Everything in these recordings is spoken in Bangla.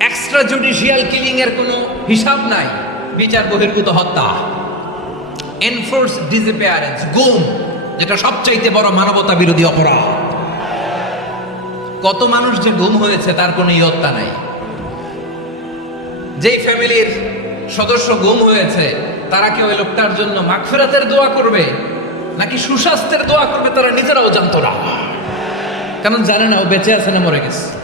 এক্সট্রা জুডিশিয়াল কিলিং এর কোনো হিসাব নাই। বিচার বহির্ভূত হত্যা। এনফোর্স ডিসঅ্যাপিয়ারেন্স গুম, যেটা সবচাইতে বড় মানবতা বিরোধী অপরাধ। কত মানুষ যে গুম হয়েছে, তার কোনো ইয়ত্তা নাই। যেই ফ্যামিলির সদস্য গুম হয়েছে, তারা কি ওই লোকটার জন্য মাগফিরাতের দোয়া করবে, নাকি সুস্বাস্থ্যের দোয়া করবে, তারা নিজেরাও জানতো না। কারণ জানে না, ও বেঁচে আছে না মরে গেছে।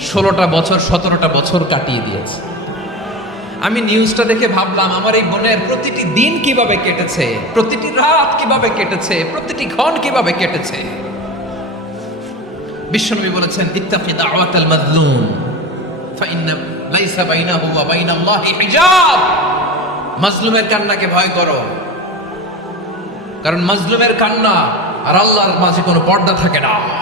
ষোলোটা বছর, সতেরোটা বছর কাটিয়ে দিয়েছে। আমি নিউজটা দেখে ভাবলাম, আমার এই বোনের প্রতিটি দিন কীভাবে কেটেছে, প্রতিটি রাত কীভাবে কেটেছে, প্রতিটি ক্ষণ কীভাবে কেটেছে? বিশ্বনবী বলেছেন, ইত্তাকি মাজলুম ফাইন্না লাইসা বাইনাহু ওয়া বাইনাল্লাহি হিজাব। মাজলুমের কান্নাকে ভয় করো। কারণ মাজলুমের কান্না আর আল্লাহর মাঝে কোনো পর্দা থাকে না।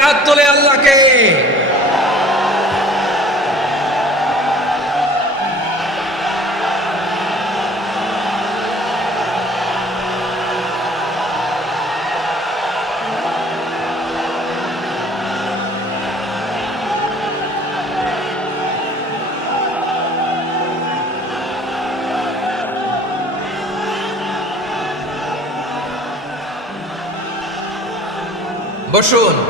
হাত তোলে আল্লাহকে। বসুন।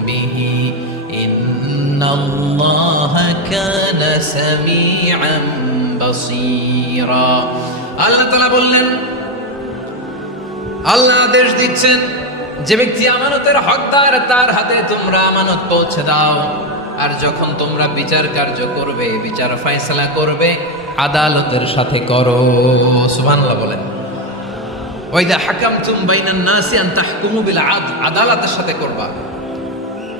به إن الله كان سميعا بصيرا আল্লাহ তালা বললেন আল্লাহ আদেশ দিচ্ছেন যে ব্যক্তি আমানতের হকদার তার হাতে তোমরা আমানত পৌঁছে দাও আর যখন তোমরা বিচার কার্য করবে বিচার ফয়সালা করবে আদালতের সাথে করো সুবহানাল্লাহ বলেন ওয়াইদা হাকামতুম বাইনান নাসি আন তাহকুমু বিল আদল আদালতের সাথে করবা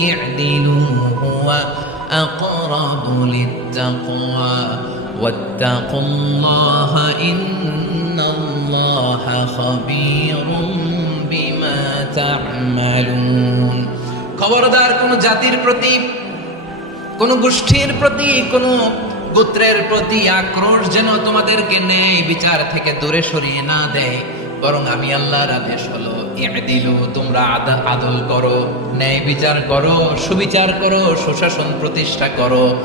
اعدلوا هو أقرب للتقوى واتقوا الله إن الله خبير بما تعملون খবরদার কোন জাতির প্রতি কোন গোষ্ঠীর প্রতি কোন গোত্রের প্রতি আক্রোশ যেন তোমাদেরকে নেই বিচার থেকে দূরে সরিয়ে না দেয় বরং আমি আল্লাহর আদেশ হলো তোমরা আদল করো, ন্যায় বিচার করো, সুবিচার করো, সুশাসন প্রতিষ্ঠা করো।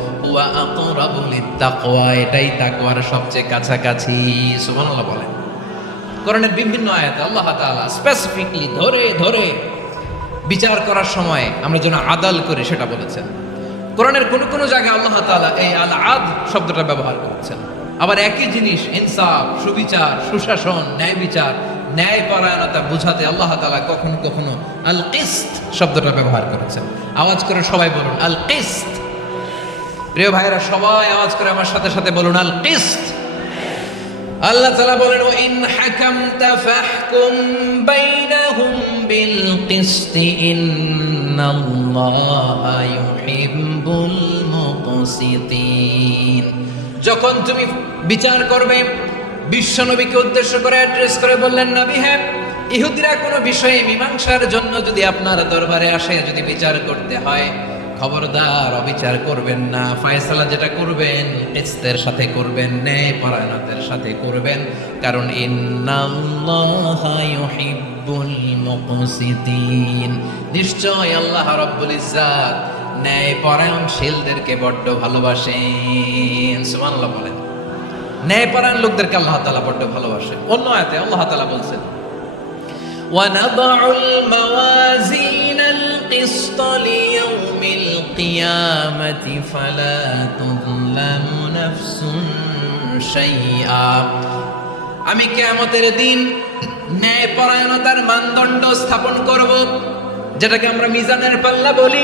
তাকওয়া এটাই সবচেয়ে কাছাকাছি। সুবহানাল্লাহ বলেন। কোরআনের বিভিন্ন আল্লাহ তাআলা স্পেসিফিকলি ধরে ধরে বিচার করার সময় আমরা যেন আদাল করি সেটা বলেছেন। কোরআনের কোন কোন জায়গায় আল্লাহ তাআলা এই আল আদ শব্দটা ব্যবহার করেছেন। আবার একই জিনিস, ইনসাফ, সুবিচার, সুশাসন, ন্যায় বিচার ন্যায় পরায়ণতা বুঝাতে আল্লাহ তালা কখনো কখনো আল কিস্ত শব্দটা ব্যবহার করেছেন। আওয়াজ করে সবাই বলুন, আল কিস্ত। প্রিয় ভাইরা সবাই আওয়াজ করে আমার সাথে সাথে বলুন, আল কিস্ত। আল্লাহ তাআলা বলেন ও ইন হাকামতা ফাহকুম বাইনাহুম বিল কিসত, ইন্নাল্লাহা ইউহিব্বুল যখন তুমি বিচার করবে বিশ্বনবীকে উদ্দেশ্য করে অ্যাড্রেস করে বললেন, নবী হ্যাঁ ইহুদিরা কোনো বিষয়ে মীমাংসার জন্য যদি আপনার দরবারে আসে, যদি বিচার করতে হয়, খবরদার, অবিচার করবেন না, ফয়সালা যেটা করবেন কিস্তের সাথে করবেন, ন্যায় পরায়ণতের সাথে করবেন, কারণ নিশ্চয় আল্লাহ রাব্বুল ইজ্জাত ন্যায় পরায়ণশীলদেরকে বড্ড ভালোবাসেন। সুবহানাল্লাহ বলেন। ন্যায় পরায়ণ লোকদেরকে আল্লাহ তাআলা বড্ড ভালোবাসে অন্য আয়াতে আল্লাহ তাআলা বলছেন ونضع الموازين القسط ليوم القيامة فلا تظلم نفس شيئا আমি কেয়ামতের দিন ন্যায় পরায়ণতার মানদণ্ড স্থাপন করব যেটাকে আমরা মিজানের পাল্লা বলি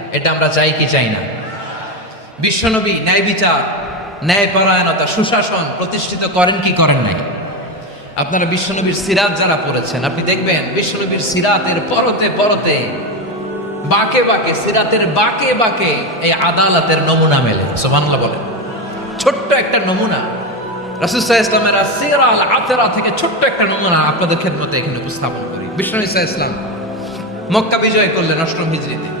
এটা আমরা চাই কি চাই না? বিশ্বনবী ন্যায় বিচার, ন্যায় পরায়ণতা, সুশাসন প্রতিষ্ঠিত করেন কি করেন নাই? আপনারা বিশ্বনবীর সিরাত যারা পড়েছেন, আপনি দেখবেন বিশ্বনবীর সিরাতের পরতে পরতে, বাকে বাকে, সিরাতের বাকে বাকে এই আদালতের নমুনা মেলে। সোমানলা বলেন। ছোট্ট একটা নমুনা। রাসুসাহ ইসলামের সিরা আল আতেরা থেকে ছোট্ট একটা নমুনা আপনাদের খেদমতে এখানে উপস্থাপন করি। বিষ্ণু ইসা ইসলাম মক্কা বিজয় করলেন অষ্টম হিজড়িতে।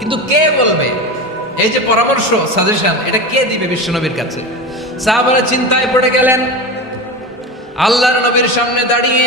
কিন্তু কে বলবে? এই যে পরামর্শ সাজেশন এটা কে দিবে বিশ্বনবীর কাছে? সাহাবারা চিন্তায় পড়ে গেলেন। আল্লাহর নবীর সামনে দাঁড়িয়ে